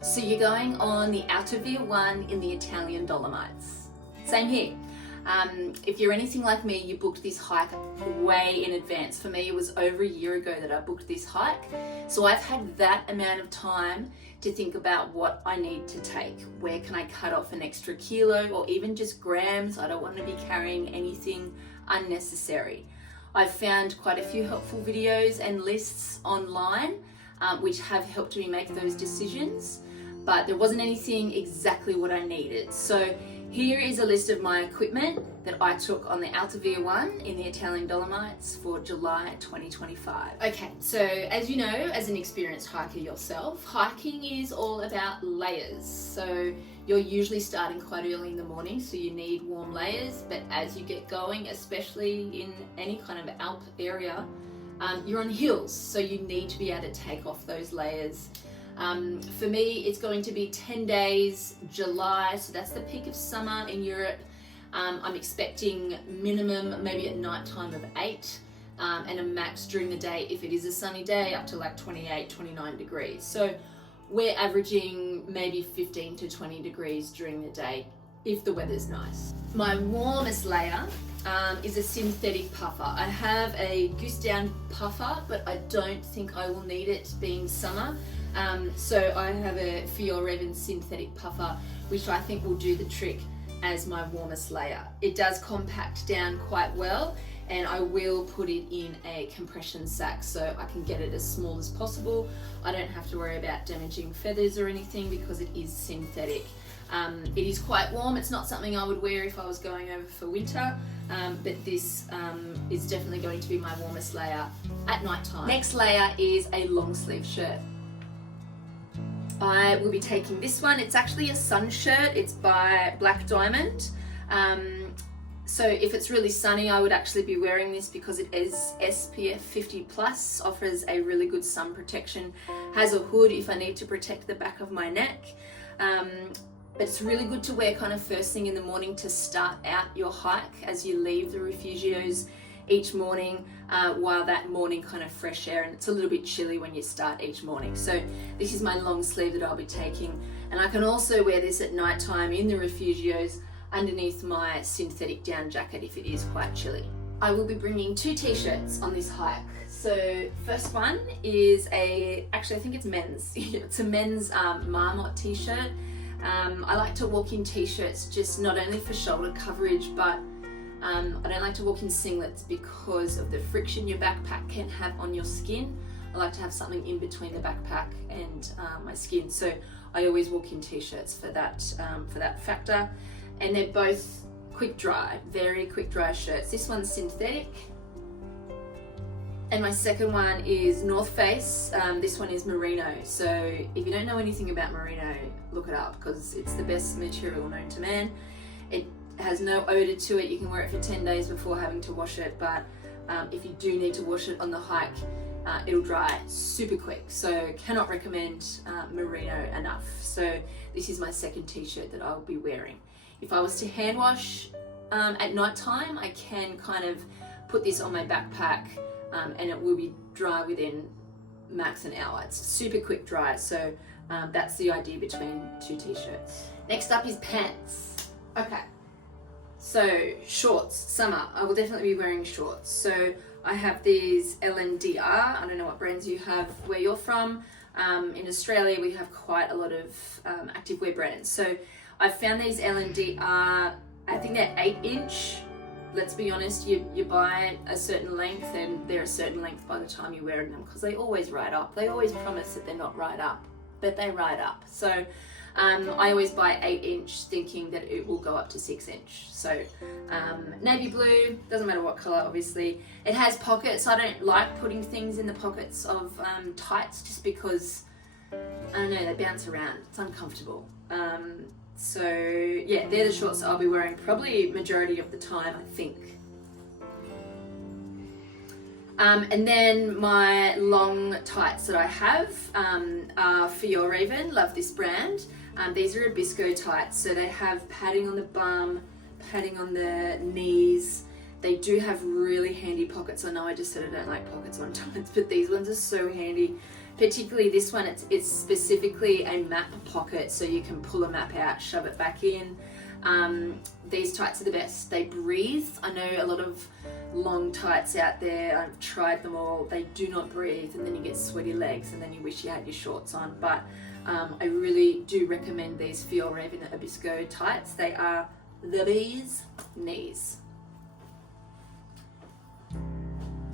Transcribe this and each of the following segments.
So you're going on the Alta Via 1 in the Italian Dolomites. Same here. If you're anything like me, you booked this hike way in advance. For me, it was over a year ago that I booked this hike. So I've had that amount of time to think about what I need to take. Where can I cut off an extra kilo or even just grams? I don't want to be carrying anything unnecessary. I've found quite a few helpful videos and lists online which have helped me make those decisions, but there wasn't anything exactly what I needed. So here is a list of my equipment that I took on the Alta Via 1 in the Italian Dolomites for July 2025. Okay, so as you know, as an experienced hiker yourself, hiking is all about layers. So you're usually starting quite early in the morning, so you need warm layers, but as you get going, especially in any kind of Alp area, you're on hills, so you need to be able to take off those layers. For me, it's going to be 10 days, July, so that's the peak of summer in Europe. I'm expecting minimum, maybe at night time, of 8, and a max during the day, if it is a sunny day, up to like 28, 29 degrees. So we're averaging maybe 15 to 20 degrees during the day, if the weather's nice. My warmest layer is a synthetic puffer. I have a goose down puffer, but I don't think I will need it being summer. So I have a Fjallraven synthetic puffer, which I think will do the trick as my warmest layer. It does compact down quite well, and I will put it in a compression sack so I can get it as small as possible. I don't have to worry about damaging feathers or anything because it is synthetic. It is quite warm. It's not something I would wear if I was going over for winter, but this is definitely going to be my warmest layer at night time. Next layer is a long sleeve shirt. I will be taking this one. It's actually a sun shirt. It's by Black Diamond. So if it's really sunny, I would actually be wearing this because it is SPF 50 plus, offers a really good sun protection, has a hood if I need to protect the back of my neck. But it's really good to wear kind of first thing in the morning to start out your hike as you leave the refugios each morning, while that morning kind of fresh air, and it's a little bit chilly when you start each morning. So this is my long sleeve that I'll be taking, and I can also wear this at night time in the refugios underneath my synthetic down jacket if it is quite chilly. I will be bringing 2 t-shirts on this hike. So first one is actually I think it's men's. It's a men's Marmot t-shirt. I like to walk in t-shirts just not only for shoulder coverage, but I don't like to walk in singlets because of the friction your backpack can have on your skin. I like to have something in between the backpack and my skin, so I always walk in t-shirts for that factor. And they're both quick dry, very quick dry shirts. This one's synthetic, and my second one is North Face. This one is merino. So if you don't know anything about merino, look it up because it's the best material known to man. It has no odor to it. You can wear it for 10 days before having to wash it, but if you do need to wash it on the hike, it'll dry super quick. So cannot recommend merino enough. So this is my second t-shirt that I'll be wearing. If I was to hand wash at night time, I can kind of put this on my backpack and it will be dry within max an hour. It's super quick dry, so that's the idea between 2 t-shirts. Next up is pants. Okay, so shorts, summer. I will definitely be wearing shorts. So I have these LNDR. I don't know what brands you have where you're from. In Australia, we have quite a lot of activewear brands. So I found these LNDR, I think they're 8-inch. Let's be honest, you buy a certain length and they're a certain length by the time you're wearing them because they always ride up. They always promise that they're not ride up, but they ride up. So I always buy 8-inch thinking that it will go up to 6-inch. So navy blue, doesn't matter what color obviously. It has pockets. I don't like putting things in the pockets of tights just because, I don't know, they bounce around. It's uncomfortable. So yeah, they're the shorts that I'll be wearing probably majority of the time, I think. And then my long tights that I have are Fjallraven. Love this brand. These are Abisco tights, so they have padding on the bum, padding on the knees. They do have really handy pockets. I know I just said I don't like pockets on tights, but these ones are so handy particularly this one, it's specifically a map pocket, so you can pull a map out, shove it back in. These tights are the best. They breathe. I know a lot of long tights out there, I've tried them all, they do not breathe, and then you get sweaty legs and then you wish you had your shorts on. But I really do recommend these for your Raven Abisko tights. They are the bee's knees.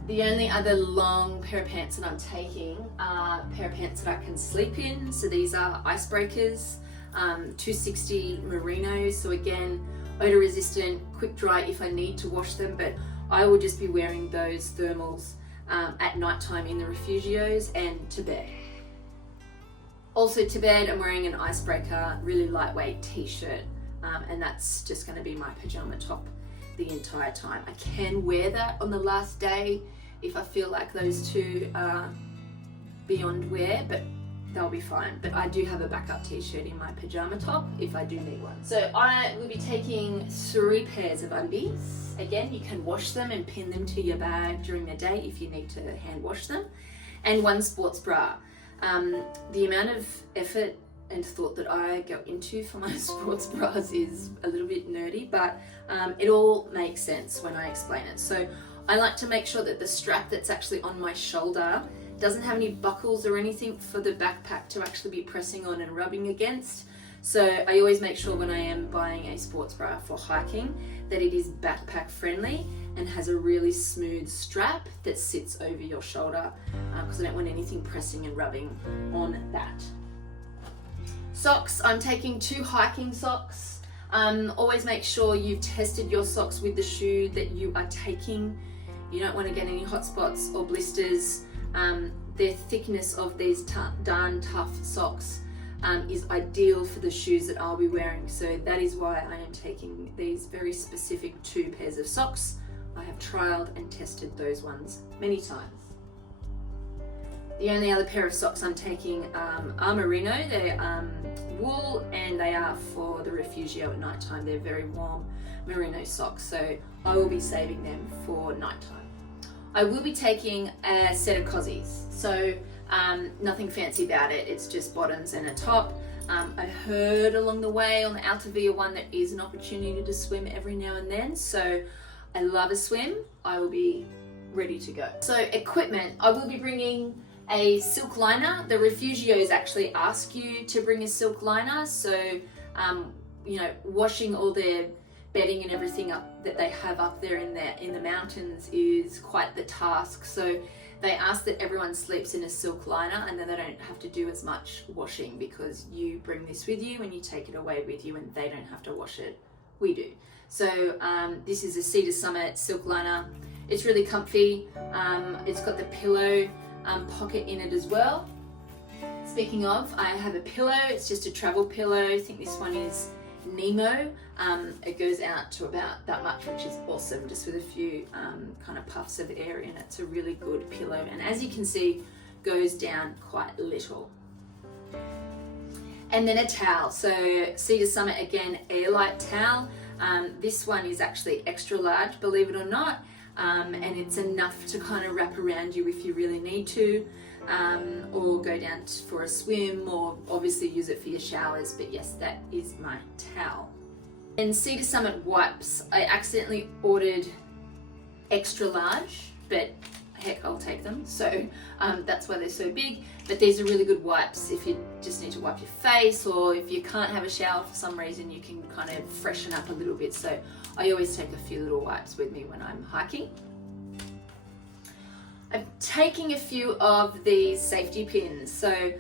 The only other long pair of pants that I'm taking are a pair of pants that I can sleep in. So these are icebreakers, 260 merinos. So again, odor resistant, quick dry if I need to wash them, but I will just be wearing those thermals at night time in the refugios and to bed. Also to bed, I'm wearing an icebreaker, really lightweight t-shirt, and that's just going to be my pajama top the entire time. I can wear that on the last day if I feel like those two are beyond wear, but they'll be fine. But I do have a backup t-shirt in my pajama top if I do need one. So I will be taking 3 pairs of undies. Again, you can wash them and pin them to your bag during the day if you need to hand wash them. And 1 sports bra. The amount of effort and thought that I go into for my sports bras is a little bit nerdy, but it all makes sense when I explain it. So I like to make sure that the strap that's actually on my shoulder doesn't have any buckles or anything for the backpack to actually be pressing on and rubbing against. So I always make sure when I am buying a sports bra for hiking that it is backpack friendly and has a really smooth strap that sits over your shoulder, because I don't want anything pressing and rubbing on that. Socks, I'm taking 2 hiking socks. Always make sure you've tested your socks with the shoe that you are taking. You don't want to get any hot spots or blisters. The thickness of these darn tough socks is ideal for the shoes that I'll be wearing. So that is why I am taking these very specific 2 pairs of socks. I have trialed and tested those ones many times. The only other pair of socks I'm taking are merino. They're wool, and they are for the refugio at night time. They're very warm merino socks, so I will be saving them for night time. I will be taking a set of cozies, so nothing fancy about it. It's just bottoms and a top. I heard along the way on the Alta Via one there is an opportunity to swim every now and then, so I love a swim. I will be ready to go. So equipment, I will be bringing a silk liner. The refugios actually ask you to bring a silk liner, so you know, washing all their bedding and everything up that they have up there in the mountains is quite the task. So they ask that everyone sleeps in a silk liner, and then they don't have to do as much washing because you bring this with you and you take it away with you, and they don't have to wash it. We do. So this is a Cedar Summit silk liner. It's really comfy. It's got the pillow pocket in it as well. Speaking of, I have a pillow. It's just a travel pillow. I think this one is Nemo. It goes out to about that much, which is awesome, just with a few kind of puffs of air in it. It's a really good pillow, and as you can see, goes down quite little. And then a towel. So Cedar Summit, again, airlight towel. This one is actually extra large, believe it or not, and it's enough to kind of wrap around you if you really need to, or go down for a swim, or obviously use it for your showers. But yes, that is my towel. And Cedar Summit wipes, I accidentally ordered extra large, but heck, I'll take them. So that's why they're so big. But these are really good wipes if you just need to wipe your face, or if you can't have a shower for some reason, you can kind of freshen up a little bit. So I always take a few little wipes with me when I'm hiking. I'm taking a few of these safety pins. So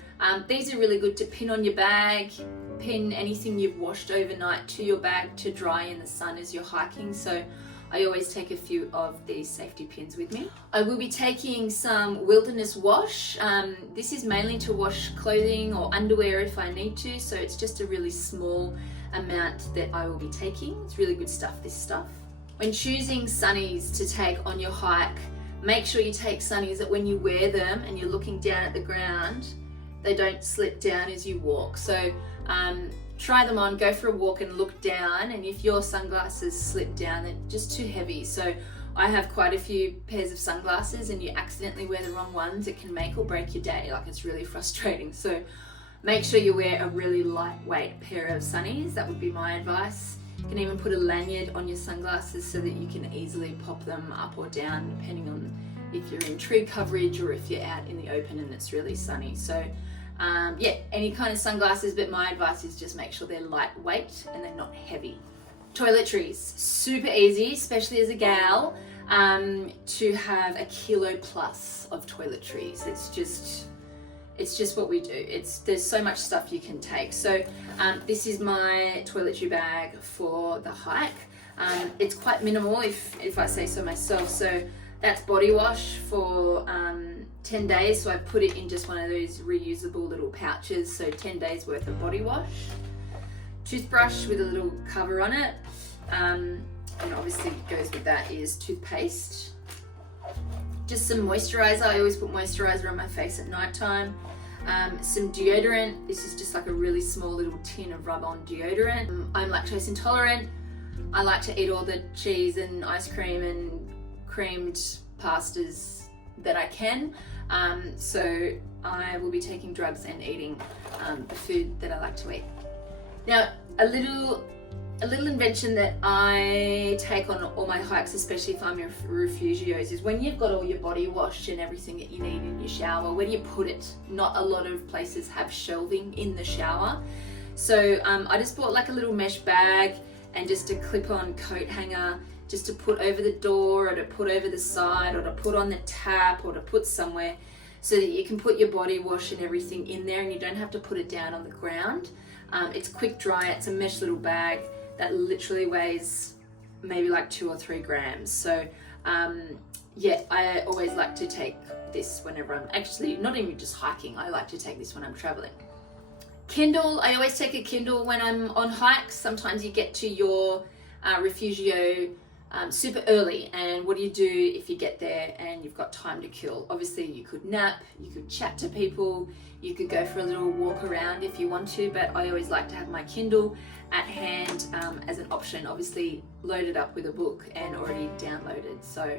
these are really good to pin on your bag, pin anything you've washed overnight to your bag to dry in the sun as you're hiking. So I always take a few of these safety pins with me. I will be taking some wilderness wash. This is mainly to wash clothing or underwear if I need to, so it's just a really small amount that I will be taking. It's really good stuff, this stuff. When choosing sunnies to take on your hike, make sure you take sunnies that when you wear them and you're looking down at the ground, they don't slip down as you walk. So try them on, go for a walk and look down, and if your sunglasses slip down, they're just too heavy. So I have quite a few pairs of sunglasses, and you accidentally wear the wrong ones, it can make or break your day. Like, it's really frustrating. So make sure you wear a really lightweight pair of sunnies. That would be my advice. You can even put a lanyard on your sunglasses so that you can easily pop them up or down depending on if you're in tree coverage or if you're out in the open and it's really sunny. So yeah, any kind of sunglasses, but my advice is just make sure they're lightweight and they're not heavy. Toiletries, super easy, especially as a gal, to have a kilo plus of toiletries. It's just what we do. There's so much stuff you can take. So this is my toiletry bag for the hike. It's quite minimal if I say so myself. So that's body wash for 10 days. So I put it in just one of those reusable little pouches. So 10 days worth of body wash. Toothbrush with a little cover on it. And obviously goes with that is toothpaste. Just some moisturizer. I always put moisturizer on my face at night time. Some deodorant. This is just like a really small little tin of rub-on deodorant. I'm lactose intolerant. I like to eat all the cheese and ice cream and creamed pastas that I can. So I will be taking drugs and eating the food that I like to eat. Now, a little invention that I take on all my hikes, especially if I'm in refugios, is when you've got all your body wash and everything that you need in your shower, where do you put it? Not a lot of places have shelving in the shower. So I just bought like a little mesh bag and just a clip-on coat hanger just to put over the door or to put over the side or to put on the tap or to put somewhere so that you can put your body wash and everything in there and you don't have to put it down on the ground. It's quick dry, it's a mesh little bag that literally weighs maybe like 2 or 3 grams. So yeah, I always like to take this whenever I'm actually, not even just hiking, I like to take this when I'm traveling. Kindle, I always take a Kindle when I'm on hikes. Sometimes you get to your refugio super early, and what do you do if you get there and you've got time to kill? Obviously you could nap, you could chat to people, you could go for a little walk around if you want to, but I always like to have my Kindle at hand as an option, obviously loaded up with a book and already downloaded. So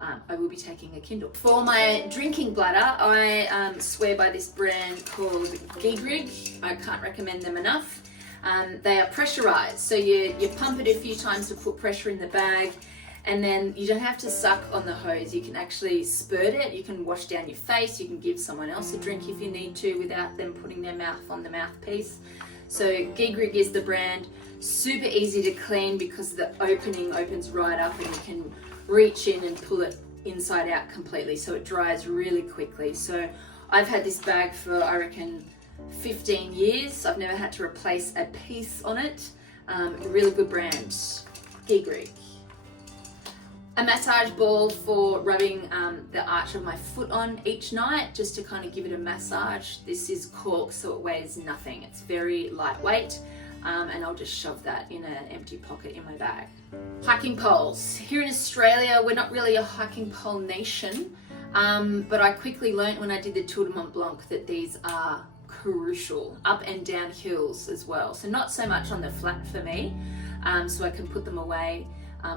I will be taking a Kindle. For my drinking bladder, I swear by this brand called Gigrig. I can't recommend them enough. They are pressurized, so you pump it a few times to put pressure in the bag, and then you don't have to suck on the hose. You can actually spurt it, you can wash down your face, you can give someone else a drink if you need to without them putting their mouth on the mouthpiece. So Gigrig is the brand. Super easy to clean because the opening opens right up and you can reach in and pull it inside out completely, so it dries really quickly. So I've had this bag for, I reckon, 15 years. I've never had to replace a piece on it. Really good brand, Gigrig. A massage ball for rubbing the arch of my foot on each night, just to kind of give it a massage. This is cork, so it weighs nothing. It's very lightweight, and I'll just shove that in an empty pocket in my bag. Hiking poles. Here in Australia, we're not really a hiking pole nation, but I quickly learnt when I did the Tour de Mont Blanc that these are crucial, up and down hills as well. So not so much on the flat for me, so I can put them away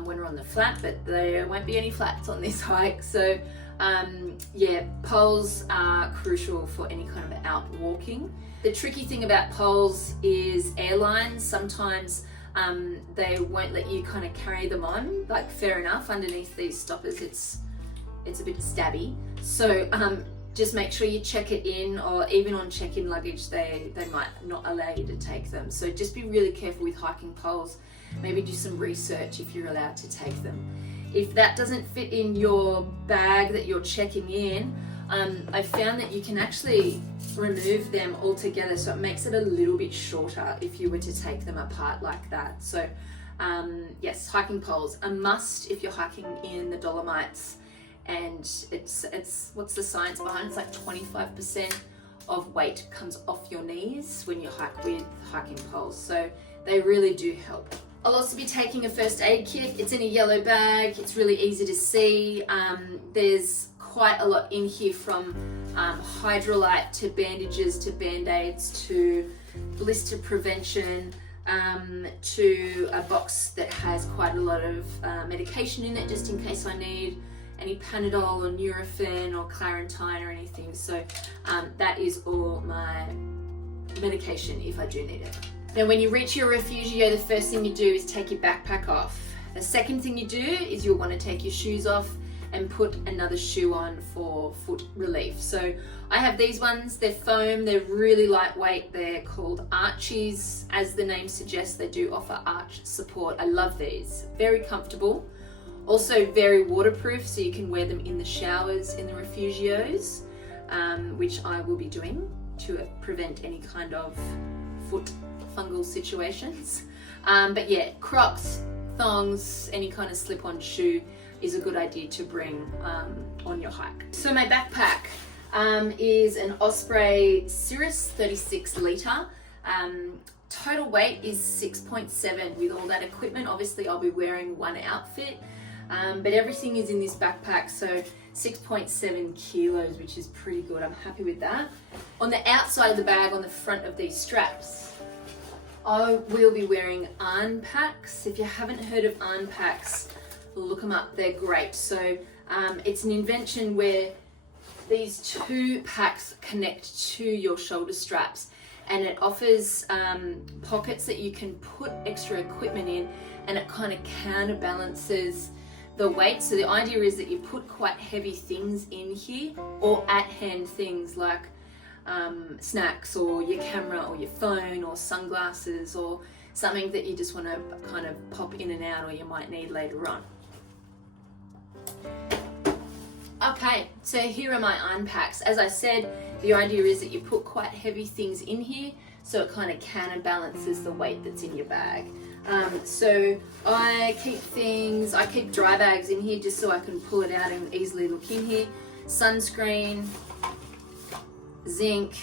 when we're on the flat, but there won't be any flats on this hike. So yeah, poles are crucial for any kind of out walking. The tricky thing about poles is airlines. Sometimes they won't let you kind of carry them on. Like, fair enough, underneath these stoppers it's a bit stabby. So just make sure you check it in, or even on check-in luggage they might not allow you to take them. So just be really careful with hiking poles. Maybe do some research if you're allowed to take them. If that doesn't fit in your bag that you're checking in, I found that you can actually remove them altogether, so it makes it a little bit shorter if you were to take them apart like that. So yes, hiking poles, a must if you're hiking in the Dolomites. And it's what's the science behind it? It's like 25% of weight comes off your knees when you hike with hiking poles. So they really do help. I'll also be taking a first aid kit. It's in a yellow bag. It's really easy to see. There's quite a lot in here, from hydrolyte to bandages to band-aids to blister prevention, to a box that has quite a lot of medication in it, just in case I need any Panadol or Nurofen or Clarentine or anything. So that is all my medication if I do need it. Now when you reach your refugio, the first thing you do is take your backpack off. The second thing you do is you'll want to take your shoes off and put another shoe on for foot relief. So I have these ones, they're foam, they're really lightweight, they're called Archies. As the name suggests, they do offer arch support. I love these, very comfortable. Also very waterproof, so you can wear them in the showers in the refugios, which I will be doing to prevent any kind of foot fungal situations. But yeah, Crocs, thongs, any kind of slip-on shoe is a good idea to bring on your hike. So my backpack is an Osprey Cirrus 36 litre. Total weight is 6.7 with all that equipment. Obviously I'll be wearing one outfit, but everything is in this backpack, so 6.7 kilos, which is pretty good. I'm happy with that. On the outside of the bag, on the front of these straps, I will be wearing arm packs. If you haven't heard of arm packs, look them up, they're great. So it's an invention where these two packs connect to your shoulder straps, and it offers pockets that you can put extra equipment in, and it kind of counterbalances the weight. So the idea is that you put quite heavy things in here, or at-hand things like snacks or your camera or your phone or sunglasses or something that you just want to kind of pop in and out or you might need later on. Okay, so here are my iron packs. As I said, the idea is that you put quite heavy things in here, so it kind of counterbalances the weight that's in your bag. So I keep dry bags in here just so I can pull it out and easily look in here. Sunscreen, zinc,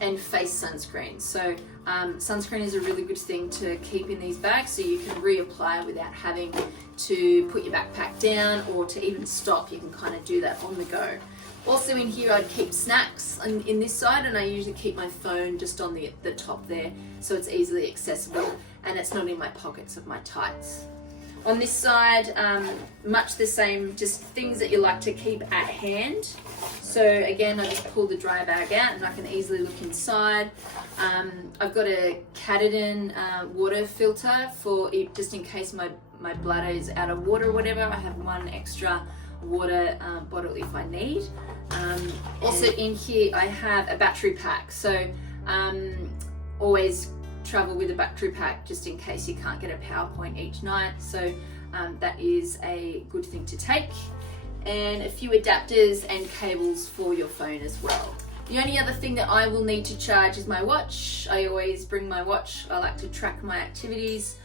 and face sunscreen. So sunscreen is a really good thing to keep in these bags, so you can reapply without having to put your backpack down or to even stop. You can kind of do that on the go. Also in here I'd keep snacks in this side, and I usually keep my phone just on the top there, so it's easily accessible and it's not in my pockets of my tights. On this side, much the same, just things that you like to keep at hand. So again, I just pull the dry bag out and I can easily look inside. I've got a Katadyn water filter for just in case my bladder is out of water or whatever. I have one extra water bottle if I need. Also in here I have a battery pack, so always travel with a battery pack just in case you can't get a PowerPoint each night, so that is a good thing to take. And a few adapters and cables for your phone as well. The only other thing that I will need to charge is my watch. I always bring my watch. I like to track my activities.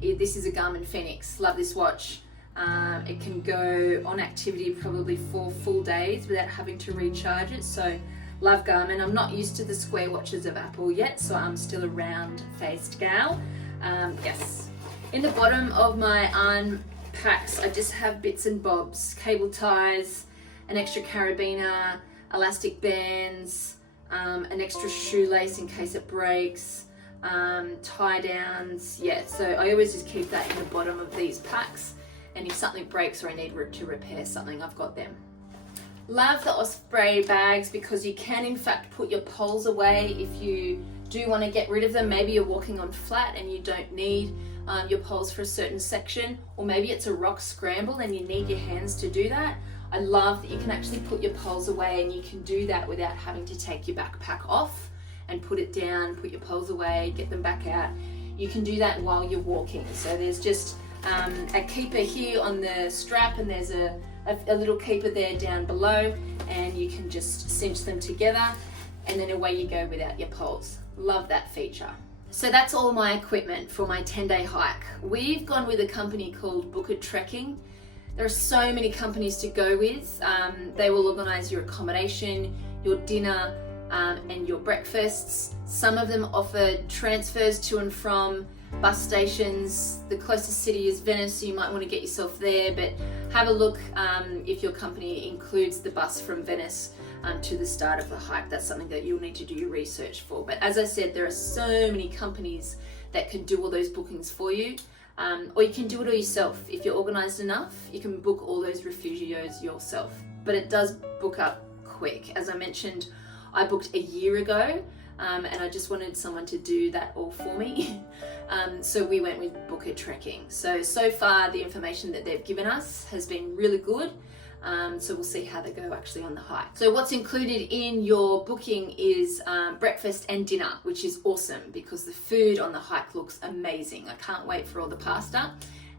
This is a Garmin Fenix. Love this watch. It can go on activity probably 4 full days without having to recharge it, so love Garmin. I'm not used to the square watches of Apple yet, so I'm still a round-faced gal. Yes. In the bottom of my arm packs, I just have bits and bobs, cable ties, an extra carabiner, elastic bands, an extra shoelace in case it breaks, tie downs. Yeah, so I always just keep that in the bottom of these packs, and if something breaks or I need to repair something, I've got them. Love the Osprey bags because you can in fact put your poles away if you do want to get rid of them. Maybe you're walking on flat and you don't need your poles for a certain section, or maybe it's a rock scramble and you need your hands to do that. I love that you can actually put your poles away, and you can do that without having to take your backpack off and put it down, put your poles away, get them back out. You can do that while you're walking. So there's just a keeper here on the strap, and there's a little keeper there down below, and you can just cinch them together and then away you go without your poles. Love that feature. So that's all my equipment for my 10-day hike. We've gone with a company called Booker Trekking. There are so many companies to go with. They will organise your accommodation, your dinner, and your breakfasts. Some of them offer transfers to and from bus stations. The closest city is Venice, so you might want to get yourself there, but have a look if your company includes the bus from Venice to the start of the hike. That's something that you'll need to do your research for. But as I said, there are so many companies that can do all those bookings for you, or you can do it all yourself. If you're organized enough, you can book all those refugios yourself, but it does book up quick. As I mentioned, I booked a year ago, and I just wanted someone to do that all for me. So we went with Booker Trekking. So far the information that they've given us has been really good. So we'll see how they go actually on the hike. So what's included in your booking is breakfast and dinner, which is awesome because the food on the hike looks amazing. I can't wait for all the pasta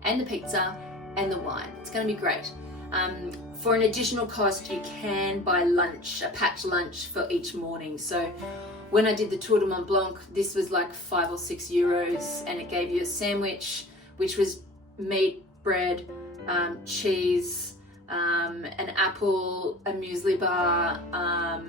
and the pizza and the wine. It's going to be great. For an additional cost, you can buy lunch, a packed lunch for each morning. So when I did the Tour de Mont Blanc, this was like €5 or €6, and it gave you a sandwich, which was meat, bread, cheese, an apple, a muesli bar,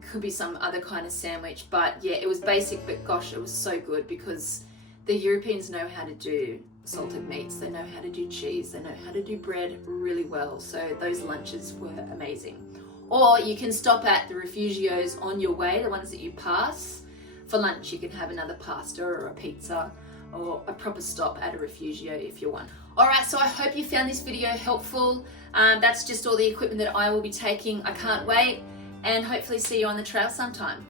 could be some other kind of sandwich. But yeah, it was basic, but gosh, it was so good because the Europeans know how to do salted meats, they know how to do cheese, they know how to do bread really well. So those lunches were amazing. Or you can stop at the refugios on your way, the ones that you pass. For lunch, you can have another pasta or a pizza or a proper stop at a refugio if you want. All right, so I hope you found this video helpful. That's just all the equipment that I will be taking. I can't wait, and hopefully see you on the trail sometime.